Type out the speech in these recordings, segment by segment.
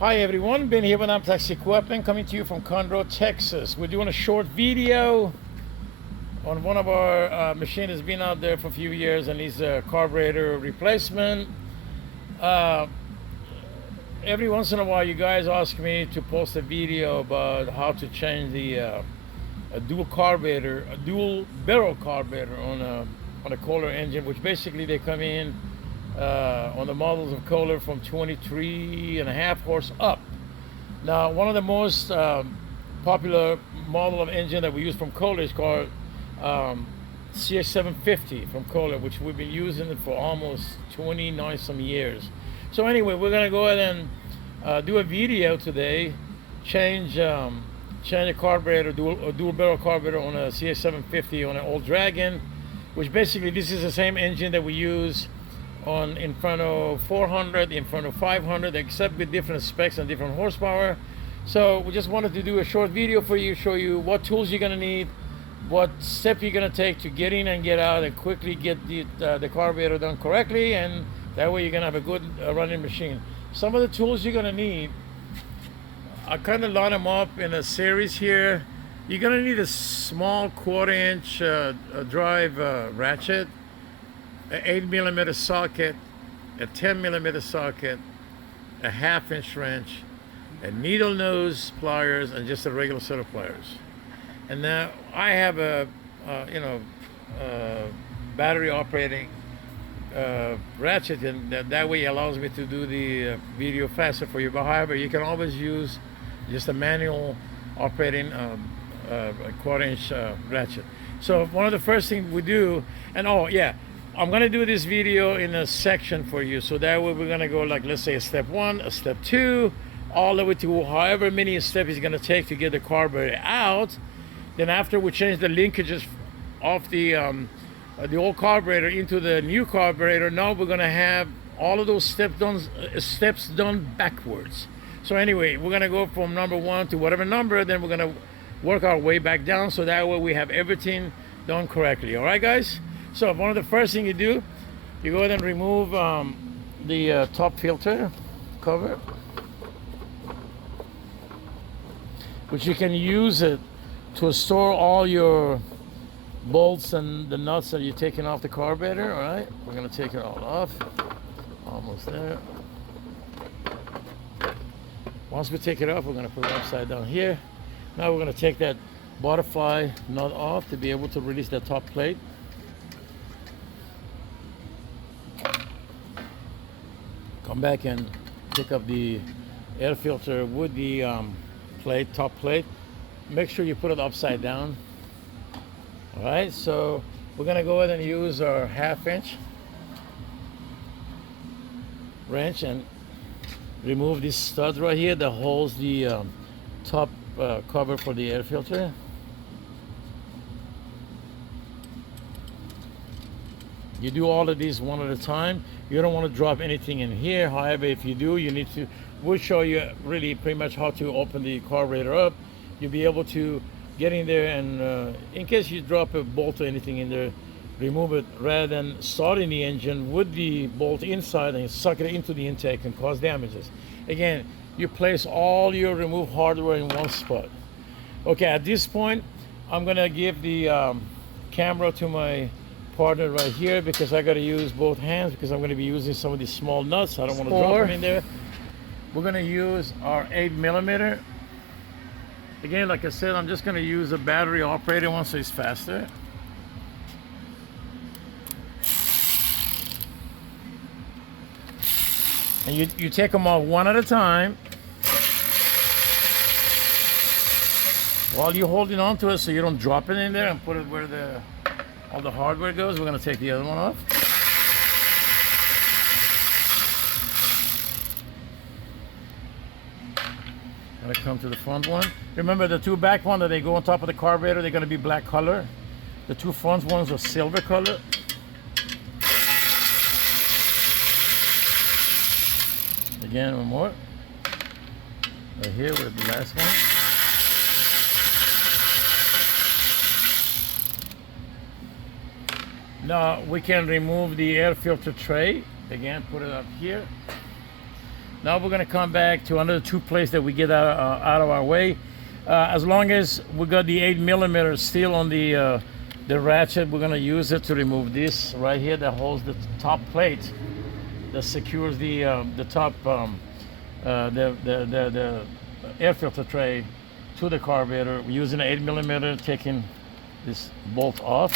Hi everyone, Ben here with Amtex Equipment, coming to you from Conroe, Texas. We're doing a short video on one of our machines that's been out there for a few years and needs a carburetor replacement. Every once in a while you guys ask me to post a video about how to change a dual barrel carburetor on a Kohler engine, which basically they come in on the models of Kohler from 23.5 horse up. Now, one of the most popular model of engine that we use from Kohler is called CX750 from Kohler, which we've been using it for almost 29 some years. So anyway, we're gonna go ahead and do a video today, change a carburetor, dual barrel carburetor on a CX750 on an old Dragon, which basically this is the same engine that we use on Inferno 400, Inferno 500, except with different specs and different horsepower. So we just wanted to do a short video for you, show you what tools you're gonna need, what step you're gonna take to get in and get out and quickly get the carburetor done correctly, and that way you're gonna have a good running machine. Some of the tools you're gonna need, I kind of line them up in a series here. You're gonna need a small 1/4-inch drive ratchet, an 8mm socket, a 10mm socket, a 1/2-inch wrench, a needle nose pliers, and just a regular set of pliers. And now I have a battery operating ratchet, and that way it allows me to do the video faster for you. But however, you can always use just a manual operating 1/4-inch ratchet. So one of the first things we do, and oh yeah, I'm gonna do this video in a section for you, so that way we're gonna go, like, let's say a step 1, a step 2, all the way to however many steps it's gonna take to get the carburetor out. Then after we change the linkages off the old carburetor into the new carburetor, now we're gonna have all of those steps done backwards. So anyway, we're gonna go from number 1 to whatever number, then we're gonna work our way back down, so that way we have everything done correctly. All right, guys? So one of the first things you do, you go ahead and remove the top filter cover, which you can use it to store all your bolts and the nuts that you're taking off the carburetor. All right, we're gonna take it all off. Almost there. Once we take it off, we're gonna put it upside down here. Now we're gonna take that butterfly nut off to be able to release that top plate. Come back and pick up the air filter with the top plate. Make sure you put it upside down. All right, so we're gonna go ahead and use our 1/2-inch wrench and remove this stud right here that holds the top cover for the air filter. You do all of these one at a time. You don't want to drop anything in here. However, if you do, you need to, we'll show you really pretty much how to open the carburetor up. You'll be able to get in there and in case you drop a bolt or anything in there, remove it rather than starting the engine with the bolt inside and suck it into the intake and cause damages. Again, you place all your removed hardware in one spot. Okay, at this point, I'm gonna give the camera to my partner right here, because I got to use both hands because I'm going to be using some of these small nuts. I don't want to drop them in there. We're going to use our 8mm. Again, like I said, I'm just going to use a battery operated one, so it's faster. And you take them off one at a time while you're holding on to it, so you don't drop it in there and put it where all the hardware goes. We're going to take the other one off. Going to come to the front one. Remember, the two back ones that they go on top of the carburetor, they're going to be black color. The two front ones are silver color. Again, one more. Right here with the last one. Now we can remove the air filter tray. Again, put it up here. Now we're gonna come back to another two plates that we get out of our way. As long as we got the 8mm still on the ratchet, we're gonna use it to remove this right here that holds the top plate that secures the top the air filter tray to the carburetor. We're using an 8mm, taking this bolt off.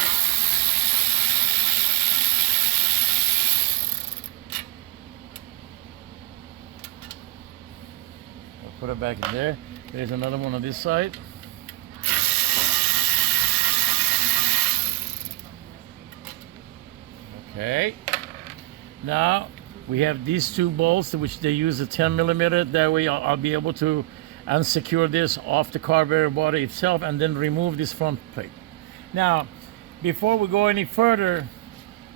I'll put it back in there. There's another one on this side. Okay. Now we have these two bolts, which they use a 10mm. That way I'll be able to unsecure this off the carburetor body itself and then remove this front plate. Now, before we go any further,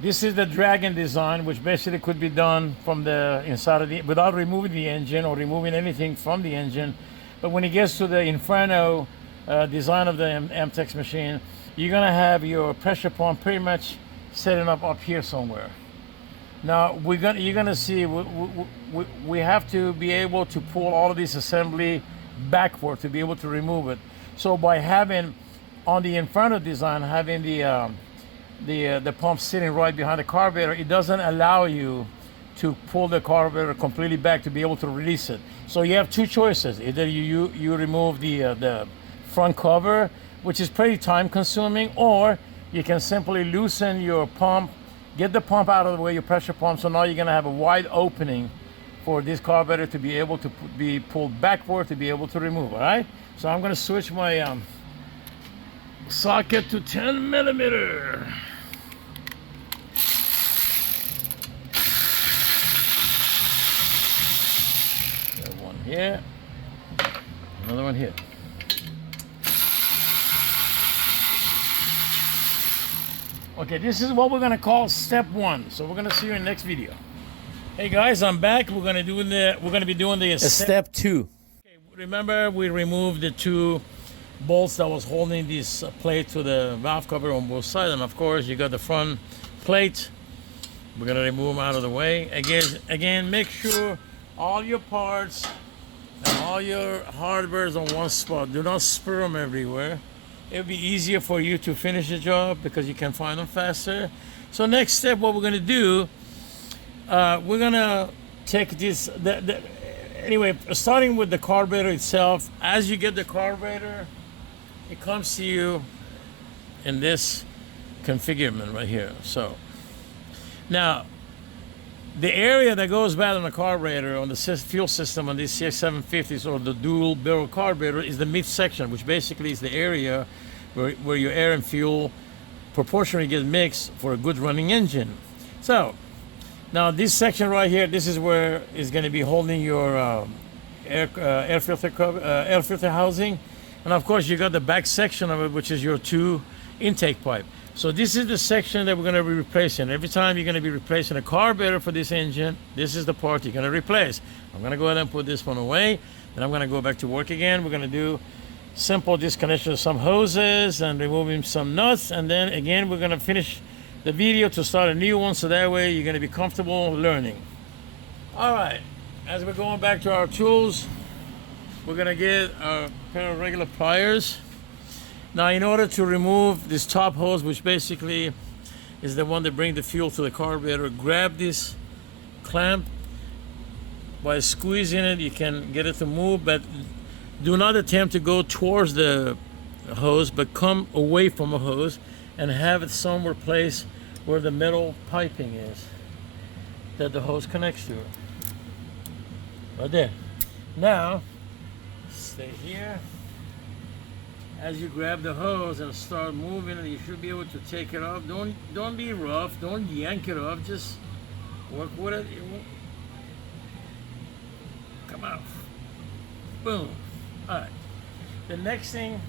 this is the Dragon design, which basically could be done from the inside of the, without removing the engine or removing anything from the engine. But when it gets to the Inferno design of the Amtex machine, you're gonna have your pressure pump pretty much setting up here somewhere. Now you're gonna see we have to be able to pull all of this assembly backward to be able to remove it. So by having on the Inferno design, having the pump sitting right behind the carburetor, it doesn't allow you to pull the carburetor completely back to be able to release it. So you have two choices. Either you remove the front cover, which is pretty time consuming, or you can simply loosen your pump, get the pump out of the way, your pressure pump, so now you're gonna have a wide opening for this carburetor to be able to be pulled backward to be able to remove, all right? So I'm gonna switch my socket to 10mm. One here, another one here. Okay, this is what we're gonna call step one. So we're gonna see you in the next video. Hey guys, I'm back. We're gonna be doing the step two. Okay, remember we removed the two bolts that was holding this plate to the valve cover on both sides, and of course you got the front plate. We're gonna remove them out of the way. Again, make sure all your parts and all your hardware is on one spot. Do not spread them everywhere. It'll be easier for you to finish the job because you can find them faster. So next step, what we're gonna do, we're gonna take this, anyway, starting with the carburetor itself. As you get the carburetor, it comes to you in this configuration right here. So now, the area that goes bad on the carburetor, on the fuel system on these CX750s or the dual barrel carburetor, is the midsection, which basically is the area where your air and fuel proportionally get mixed for a good running engine. So now this section right here, this is where is going to be holding your air filter housing, and of course you got the back section of it, which is your two intake pipe. So this is the section that we're going to be replacing. Every time you're going to be replacing a carburetor for this engine, this is the part you're going to replace. I'm going to go ahead and put this one away. Then I'm going to go back to work again. We're going to do simple disconnection of some hoses and removing some nuts. And then again, we're going to finish the video to start a new one. So that way you're going to be comfortable learning. All right. As we're going back to our tools, we're going to get a pair of regular pliers. Now, in order to remove this top hose, which basically is the one that brings the fuel to the carburetor, grab this clamp. By squeezing it, you can get it to move, but do not attempt to go towards the hose, but come away from the hose and have it somewhere placed where the metal piping is that the hose connects to. Right there. Now, stay here. As you grab the hose and start moving it, you should be able to take it off. Don't be rough. Don't yank it off. Just work with it. It won't come out. Boom. All right. The next thing.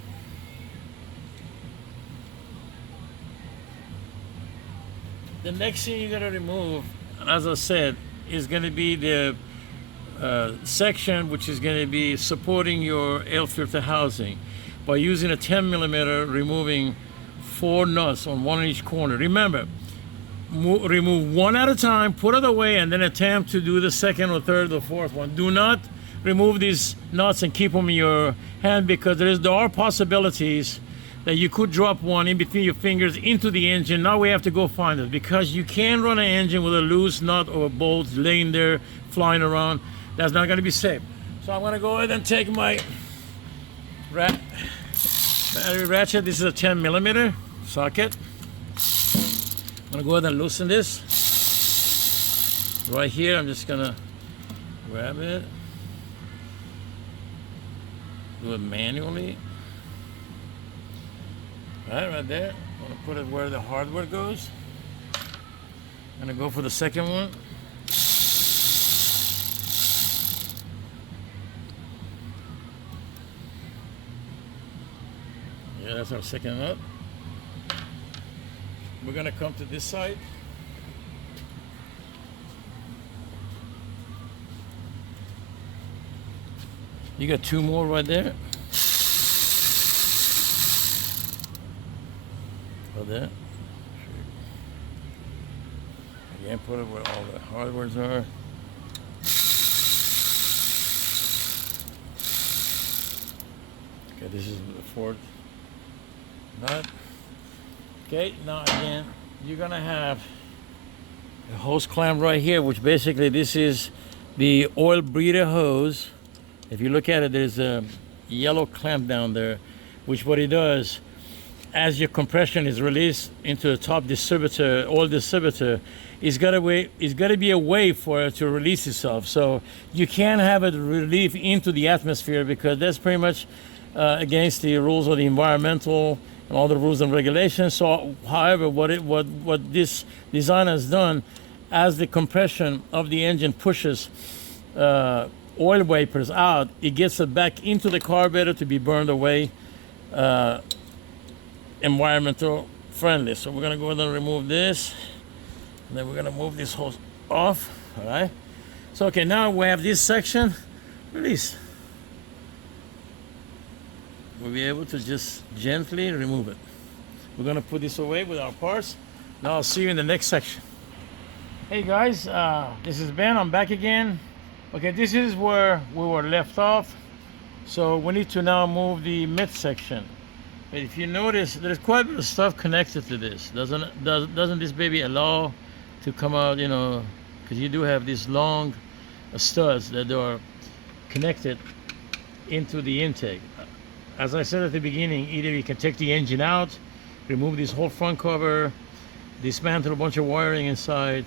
The next thing you're gonna remove, and as I said, is gonna be the section which is gonna be supporting your air filter housing. By using a 10mm, removing 4 nuts on one in each corner. Remember, remove one at a time, put it away, and then attempt to do the second or third or fourth one. Do not remove these nuts and keep them in your hand, because there are possibilities that you could drop one in between your fingers into the engine. Now we have to go find it, because you can run an engine with a loose nut or a bolt laying there flying around. That's not going to be safe. So I'm going to go ahead and take my battery ratchet. This is a 10 millimeter socket. I'm going to go ahead and loosen this right here. I'm just going to grab it, do it manually. Right there. I'm going to put it where the hardware goes. I'm going to go for the second one. Yeah, that's our second nut. We're going to come to this side. You got two more right there. That. Again, put it where all the hardwares are. Okay, this is the fourth nut. Okay, now again, you're gonna have a hose clamp right here, which basically this is the oil breather hose. If you look at it, there's a yellow clamp down there, which what it does, as your compression is released into the top distributor, oil distributor, it's got to be a way for it to release itself. So you can't have it relieve into the atmosphere, because that's pretty much against the rules of the environmental and all the rules and regulations. So, however, what this design has done, as the compression of the engine pushes oil vapors out, it gets it back into the carburetor to be burned away. Environmental friendly. So we're gonna go ahead and remove this, and then we're gonna move this hose off. All right. So okay, now we have this section released. We'll be able to just gently remove it. We're gonna put this away with our parts. Now I'll see you in the next section. Hey guys, this is Ben. I'm back again. Okay, this is where we were left off. So we need to now move the mid section. But if you notice, there's quite a bit of stuff connected to this. Doesn't this baby allow to come out, you know, because you do have these long studs that are connected into the intake. As I said at the beginning, either you can take the engine out, remove this whole front cover, dismantle a bunch of wiring inside,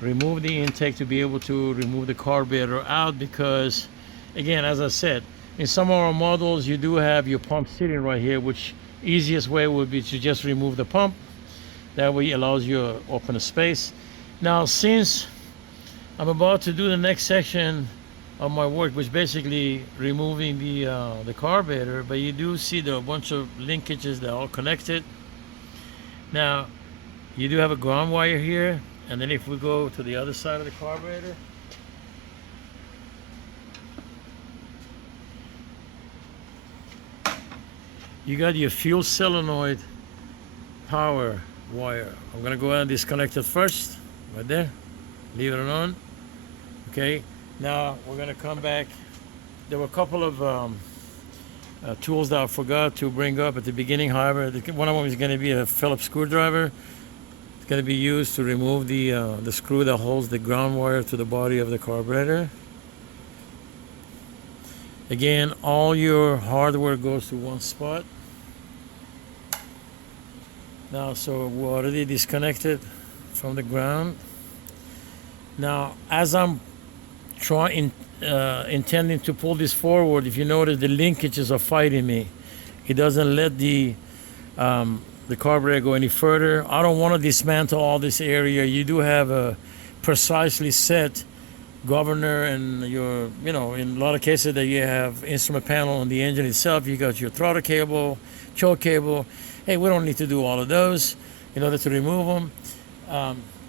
remove the intake to be able to remove the carburetor out, because, again, as I said, in some of our models, you do have your pump sitting right here, which easiest way would be to just remove the pump. That way it allows you to open a space. Now, since I'm about to do the next section of my work, which basically removing the carburetor, but you do see there are a bunch of linkages that are all connected. Now, you do have a ground wire here, and then if we go to the other side of the carburetor, you got your fuel solenoid power wire. I'm gonna go ahead and disconnect it first, right there. Leave it on. Okay, now we're gonna come back. There were a couple of tools that I forgot to bring up at the beginning. However, one of them is gonna be a Phillips screwdriver. It's gonna be used to remove the screw that holds the ground wire to the body of the carburetor. Again, all your hardware goes to one spot. Now, so we're already disconnected from the ground. Now, as I'm intending to pull this forward, if you notice, the linkages are fighting me. It doesn't let the carburetor go any further. I don't want to dismantle all this area. You do have a precisely set governor, and your, you know, in a lot of cases that you have instrument panel on the engine itself, you got your throttle cable, choke cable. Hey, we don't need to do all of those in order to remove them.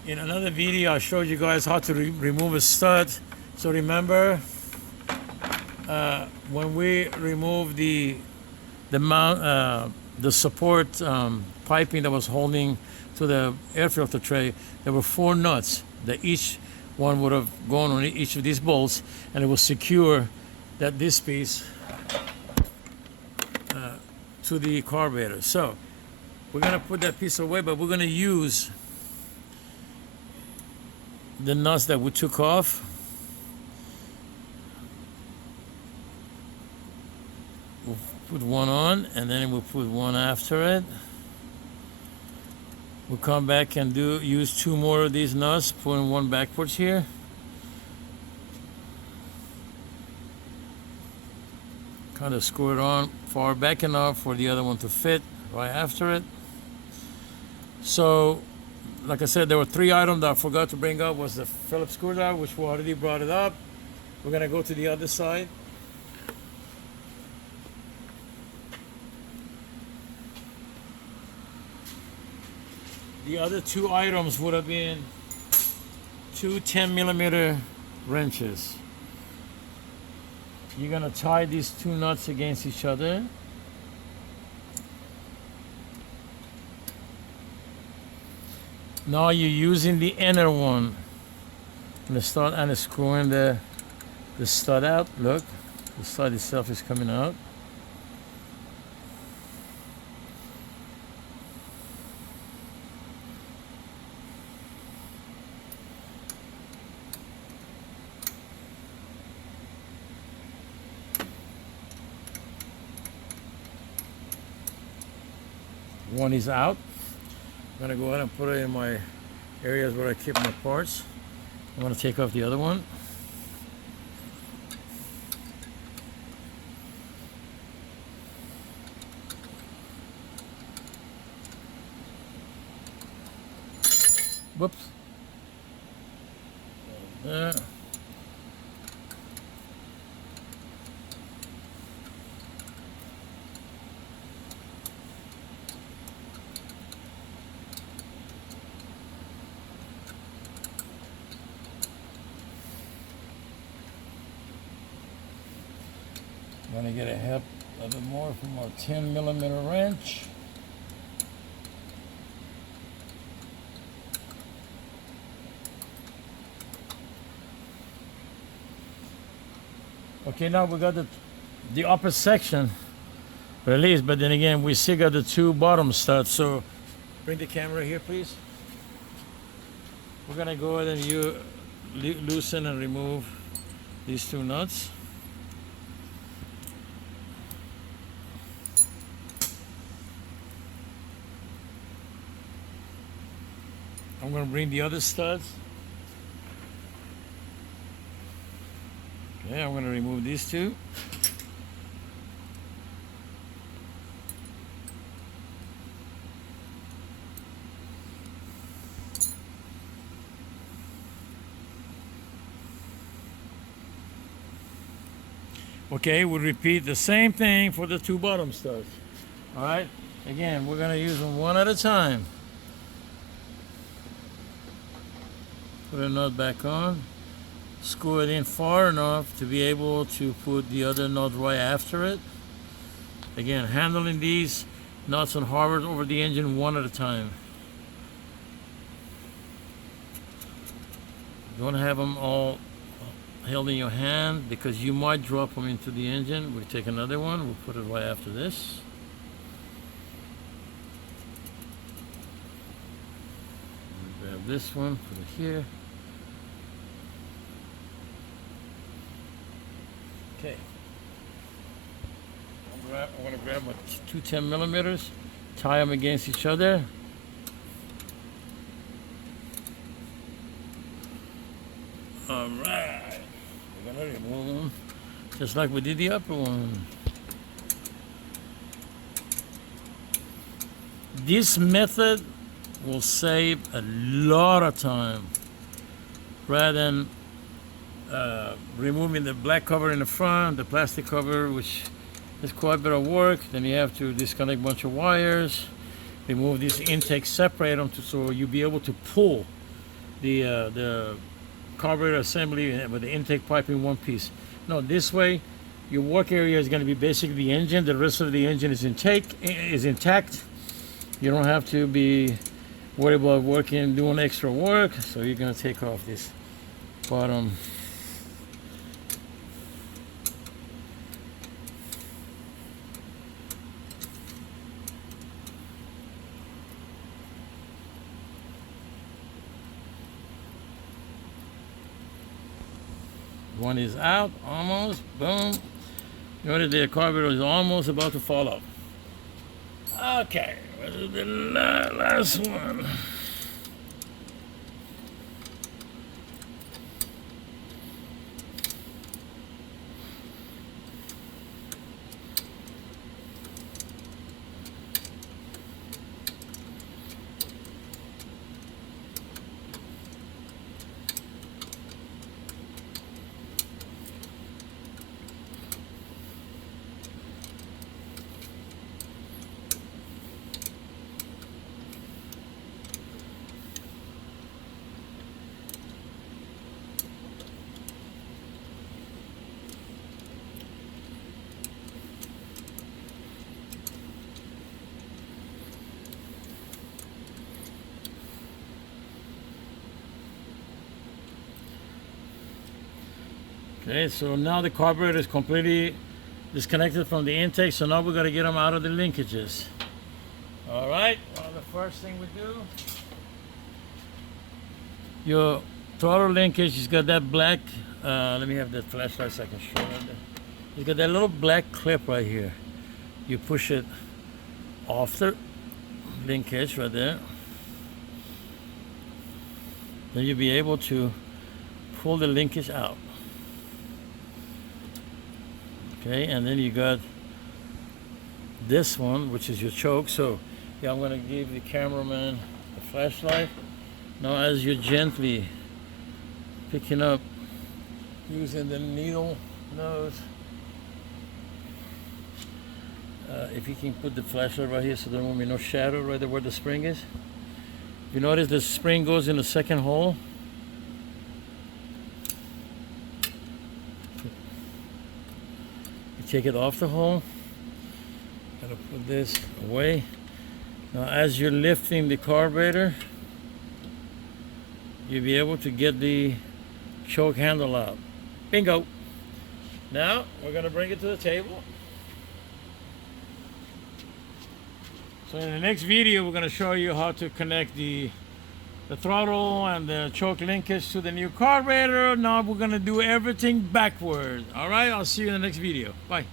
In another video, I showed you guys how to remove a stud. So remember, when we remove the mount, the support piping that was holding to the air filter tray, there were 4 nuts that each one would have gone on each of these bolts, and it will secure this piece to the carburetor. So we're going to put that piece away, but we're going to use the nuts that we took off. We'll put one on, and then we'll put one after it. We'll come back and use 2 more of these nuts, putting one backwards here. Kind of screw it on far back enough for the other one to fit right after it. So, like I said, there were 3 items that I forgot to bring up. Was the Phillips screwdriver, which we already brought it up. We're gonna go to the other side. The other 2 items would have been 2 10mm wrenches. You're gonna tie these 2 nuts against each other. Now you're using the inner one. And start and screwing the stud out. Look, the stud itself is coming out. One is out. I'm gonna go ahead and put it in my areas where I keep my parts. I'm gonna take off the other one. Whoops. There. I'm going to get a help a little bit more from our 10mm wrench. Okay, now we got the upper section released, but then again we still got the 2 bottom studs. So bring the camera here, please. We're going to go ahead and loosen and remove these 2 nuts. I'm going to bring the other studs. Okay, I'm going to remove these 2. Okay, we'll repeat the same thing for the 2 bottom studs. All right, again, we're going to use them one at a time. Put a nut back on, screw it in far enough to be able to put the other nut right after it. Again, handling these nuts and hardware over the engine one at a time. You don't have them all held in your hand because you might drop them into the engine. We'll take another one, we'll put it right after this. Grab this one, put it here. Okay. I'm going to grab my 2 10mm, tie them against each other. All right. We're going to remove them just like we did the upper one. This method will save a lot of time rather than removing the black cover in the front, the plastic cover, which is quite a bit of work. Then you have to disconnect a bunch of wires, remove this intake, separate them so you'll be able to pull the carburetor assembly with the intake pipe in one piece. No, this way Your work area is going to be basically the engine. The rest of the engine is intact. You don't have to be worried about working, doing extra work. So you're going to take off this bottom. One is out, almost, boom. Notice the carburetor is almost about to fall off. Okay, this is the last one. Okay, so now the carburetor is completely disconnected from the intake, so now we're going to get them out of the linkages. All right, well, the first thing we do, your throttle linkage has got that black, let me have that flashlight so I can show it. It's got that little black clip right here. You push it off the linkage right there. Then you'll be able to pull the linkage out. Okay, and then you got this one, which is your choke. So yeah, I'm going to give the cameraman a flashlight. Now as you're gently picking up using the needle nose, if you can put the flashlight right here so there won't be no shadow right there where the spring is. You notice the spring goes in the second hole. You take it off the hole. Gotta put this away. Now as you're lifting the carburetor, you'll be able to get the choke handle out. Bingo! Now we're gonna bring it to the table. So in the next video, we're going to show you how to connect the throttle and the choke linkage to the new carburetor. Now we're going to do everything backwards. All right, I'll see you in the next video. Bye.